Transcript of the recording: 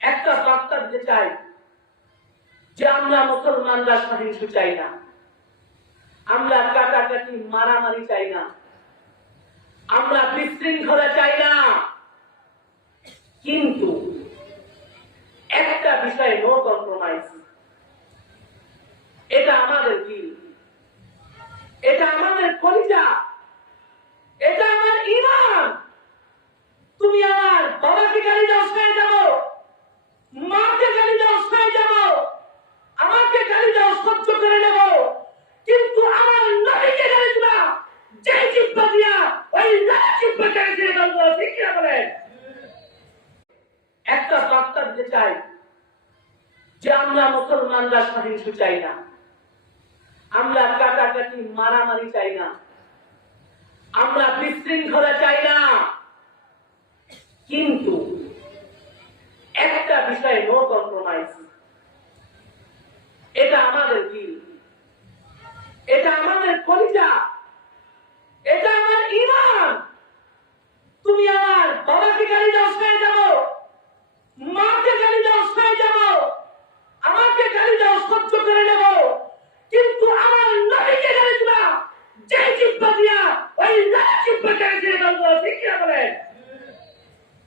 একটা বার্তা দিতে চাই যে আমরা মুসলমানরা সহিংস চাই না, আমরা কাটাকাটি মারামারি চাই না, আমরা বিশৃঙ্খলা চাই না। কিন্তু একটা বিষয়ে নো কম্প্রোমাইজ। এটা আমাদের দিল, এটা আমাদের কলিজা, এটা আমার ঈমান। তুমি আমার বাবাকে গালি দাও সয়ে যাবো, মাকে গালি দাও সয়ে যাবো, আমাকে গালি দাও সহ্য করে নেব, কিন্তু আমার নবীকে গালি দিবা যে জিব্বা দিয়া ওই জিব্বা কেটে দিয়ে দেবো। ঠিক না বলেন? একটা বার্তা দিতে চাই যে আমরা মুসলমানরা সহিংস চাই না, আমরা কাটাকাটি মারামারি চাই না, আমরা বিশৃঙ্খলা চাই না। কিন্তু একটা বিষয়ে নো কম্প্রোমাইজ।